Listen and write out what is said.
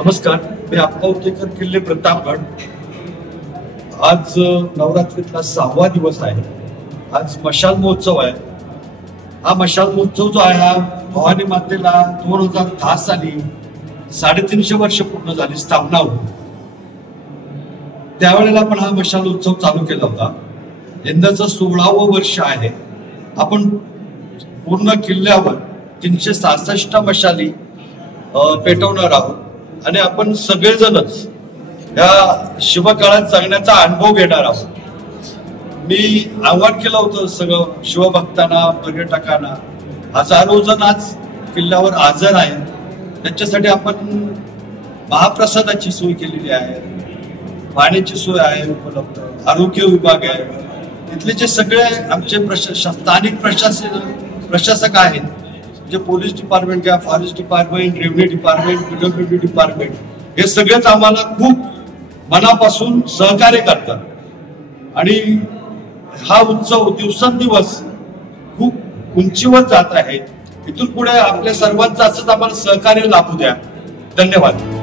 नमस्कार, मी अप्पा उतेकर, किल्ले प्रतापगड। आज नवरात्रीतला 6वा दिवस आहे। आज मशाल महोत्सव आहे। हा मशाल महोत्सव जो आहे हा भवानी मातेला 2010 साली 350 वर्ष पूर्ण झाली स्थापना होऊन। त्यावेळेला पण हा मशाल उत्सव चालू केला होता। यंदाचं 16वं वर्ष आहे। आपण पूर्ण किल्ल्यावर 366 मशाली पेटवणार आहोत आणि आपण सगळेजणच या शिवकाळात जगण्याचा अनुभव घेणार आहोत। मी आव्हान केलं होतं सगळं शिवभक्तांना, पर्यटकांना। हजारो जण आज किल्ल्यावर हजर आहे। त्याच्यासाठी आपण महाप्रसादाची सोय केलेली आहे, पाण्याची सोय आहे उपलब्ध, आरोग्य विभाग आहे। तिथले जे सगळे आमचे स्थानिक प्रशासक आहेत, जे पोलीस डिपार्टमेंट घ्या, forest department, revenue department, PWD department, हे सगळेच आम्हाला खूप मनापासून सहकार्य करतात आणि हा उत्सव दिवसेंदिवस खूप उंचीवर जात आहे। इथून पुढे आपल्या सर्वांचं असंच आम्हाला सहकार्य लाभू द्या। धन्यवाद।